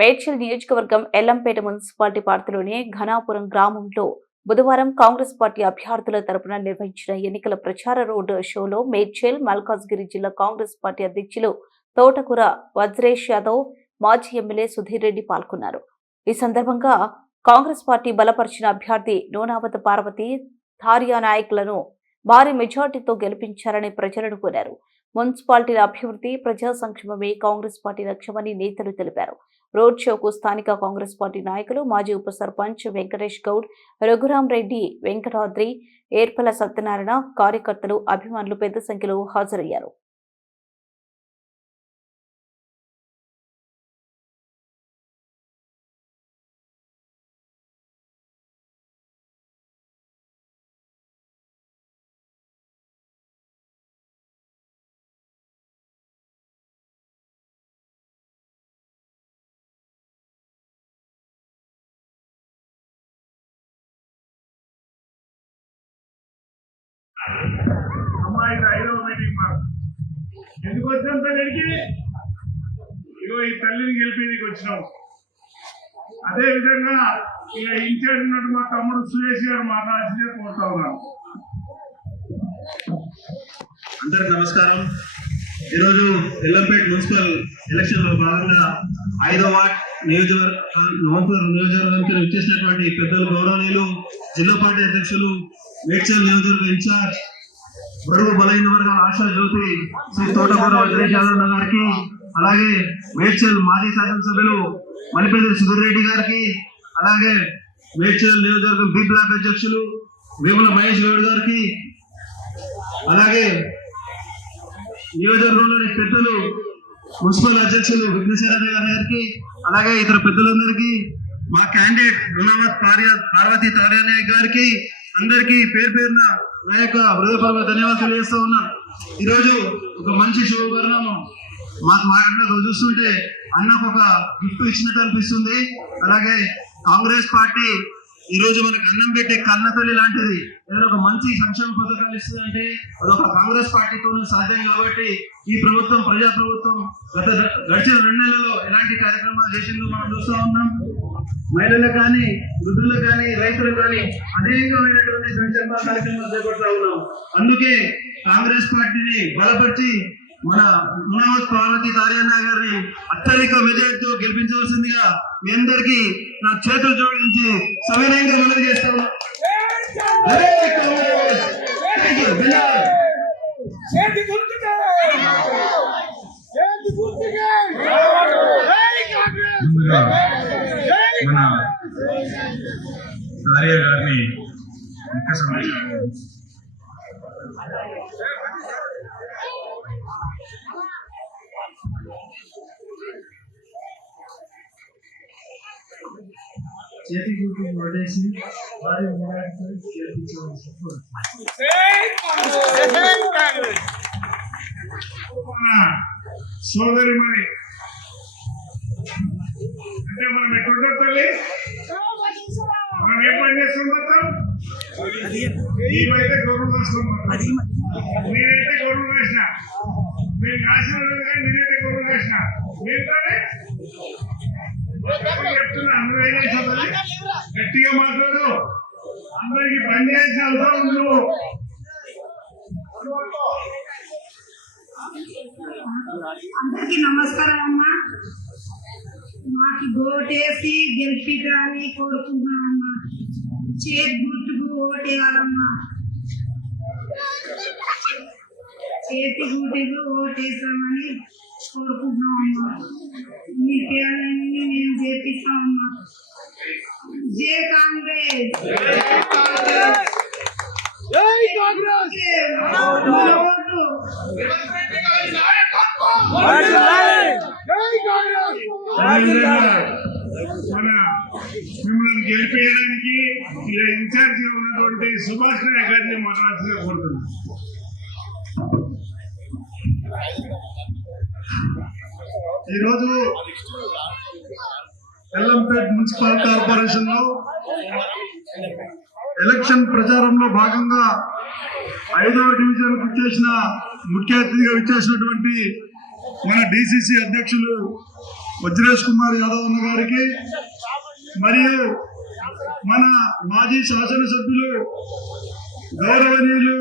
మేడ్చల్ నియోజకవర్గం ఎల్లంపేట మున్సిపాలిటీ పరిధిలోని ఘనాపురం గ్రామంలో బుధవారం కాంగ్రెస్ పార్టీ అభ్యర్థుల తరపున నిర్వహించిన ఎన్నికల ప్రచార రోడ్ షోలో మేడ్చల్ మల్కాజ్గిరి జిల్లా కాంగ్రెస్ పార్టీ అధ్యక్షులు తోటకూర వజ్రేష్ యాదవ్, మాజీ ఎమ్మెల్యే సుధీర్ రెడ్డి పాల్గొన్నారు. ఈ సందర్భంగా కాంగ్రెస్ పార్టీ బలపరిచిన అభ్యర్థి నూనావత పార్వతి తారియా నాయకులను భారీ మెజార్టీతో గెలిపించారని ప్రజలను కోరారు. మున్సిపాలిటీల అభివృద్ధి, ప్రజా సంక్షేమమే కాంగ్రెస్ పార్టీ లక్ష్యమని నేతలు తెలిపారు. రోడ్ షోకు స్థానిక కాంగ్రెస్ పార్టీ నాయకులు, మాజీ ఉప సర్పంచ్ వెంకటేష్ గౌడ్, రఘురాం రెడ్డి, వెంకటాద్రి, ఏర్పల సత్యనారాయణ, కార్యకర్తలు, అభిమానులు పెద్ద సంఖ్యలో హాజరయ్యారు. అమ్మాయి 5వ మీటింగ్ మాకు ఎందుకు వచ్చినాం తల్లికి? ఇగో ఈ తల్లిని గెలిపేందుకు వచ్చినాం. అదే విధంగా ఇక ఇన్ఛార్జ్ ఉన్నట్టు మా తమ్ముడు సురేష్ గారు మాట్లాడాల్సిందే కోరుతా ఉన్నాను. అందరికి నమస్కారం. ఈరోజు ఎల్లంపేట మున్సిపల్ ఎలక్షన్ లో భాగంగా 5వ వార్డ్ నియోజకవర్గానికి వచ్చేసినటువంటి పెద్దలు, గౌరవనీయులు, జిల్లా పార్టీ అధ్యక్షులు, మేడ్చల్ నియోజకవర్గ ఇన్ఛార్జ్, బడుగు బలైన వర్గాల ఆశా జ్యోతి శ్రీ తోటకూర వజ్రేష్ యాదవ్ గారికి, అలాగే మేడ్చల్ మాజీ శాసనసభ్యులు మలిపేద సుధీర్ రెడ్డి గారికి, అలాగే మేడ్చల్ నియోజకవర్గం బి బ్లాక్ అధ్యక్షులు వేముల మహేష్ గౌడ్ గారికి, అలాగే నియోజకవర్గంలోని పెద్దలు మున్సిపల్ అధ్యక్షులు విఘ్నేశ్వర గారికి, అలాగే ఇతర పెద్దలందరికీ, మా క్యాండిడేట్ నూనావత్ పార్వతి తారియా నాయక్ గారికి, అందరికీ పేరు పేరున నా యొక్క హృదయపూర్వక ధన్యవాదాలు తెలియజేస్తా ఉన్నాను. ఈరోజు ఒక మంచి శుభపరిణామం. మాకు మాట్లాడిన చూస్తుంటే అన్నకు ఒక గిఫ్ట్ ఇచ్చినట్టు అనిపిస్తుంది. అలాగే కాంగ్రెస్ పార్టీ ఈరోజు మనకు అన్నం పెట్టే కన్నతల్లి లాంటిది. ఏదైనా ఒక మంచి సంక్షేమ పథకాలు ఇస్తుందంటే అదొక కాంగ్రెస్ పార్టీతోనే సాధ్యం. కాబట్టి ఈ ప్రభుత్వం, ప్రజా ప్రభుత్వం గడిచిన 2 నెలల్లో ఎలాంటి కార్యక్రమాలు చేసిందో మనం చూస్తూ ఉన్నాం. మహిళలకు కానీ, వృద్ధులకు కానీ, రైతులకు కానీ అనేకమైనటువంటి సంక్షేమ కార్యక్రమాలు చేపడతా ఉన్నాం. అందుకే కాంగ్రెస్ పార్టీని బలపరిచి మన నూనావత్ పార్వతి తారియా గారిని అత్యధిక మెజార్టీతో గెలిపించవలసిందిగా మీ అందరికీ నా చేతులు జోడించి సవినయంగా మనవి చేస్తా ఉన్నాం. మన తారియా గారిని ముఖ్య సందేశం చేతి గుర్తు పడేసి వారి గెలిపించవలసి సోదరిమణి అంటే మనం ఎక్కడ తల్లి, మనం ఏ పని చేస్తుంటాం? మేమైతే గౌరవం వేసుకుంటాం. నేనైతే గౌరవం వేసిన, మీరు ఆశీర్వాదం కానీ నేనైతే గౌరవం వేసిన. మీరు చెప్తున్నా, అందరూ ఏం చేస్తావు తల్లి? గట్టిగా మాట్లాడు. అందరికి పని చేయాల్సిన అవసరం ఉంది. అందరికి నమస్కారం అమ్మా. మాకు ఓటేసి గెలిపిద్దామని కోరుకుంటున్నామమ్మా. చేతి గుర్తుకు ఓటేయాలమ్మా. చేతి గుర్తుకు ఓటేస్తామని కోరుకుంటున్నామమ్మా. మీ పేర్లన్నీ మేము చేపిస్తామమ్మా. జై కాంగ్రెస్, జై కాంగ్రెస్. మన మిమ్మల్ని గెలిపేయడానికి ఇలా ఇన్ఛార్జ్ గా ఉన్నటువంటి సుభాష్ నాయక్ గారిని మాట్లాడాల్సిన కోరుతున్నాం. ఈరోజు ఎల్లంపేట మున్సిపల్ కార్పొరేషన్ లో ఎలక్షన్ ప్రచారంలో భాగంగా 5వ డివిజన్ ముఖ్య అతిథిగా విచ్చేసినటువంటి మన డిసిసి అధ్యక్షులు వజ్రేష్ కుమార్ యాదవ్ అన్న గారికి మరియు మన మాజీ శాసనసభ్యులు గౌరవనీయులు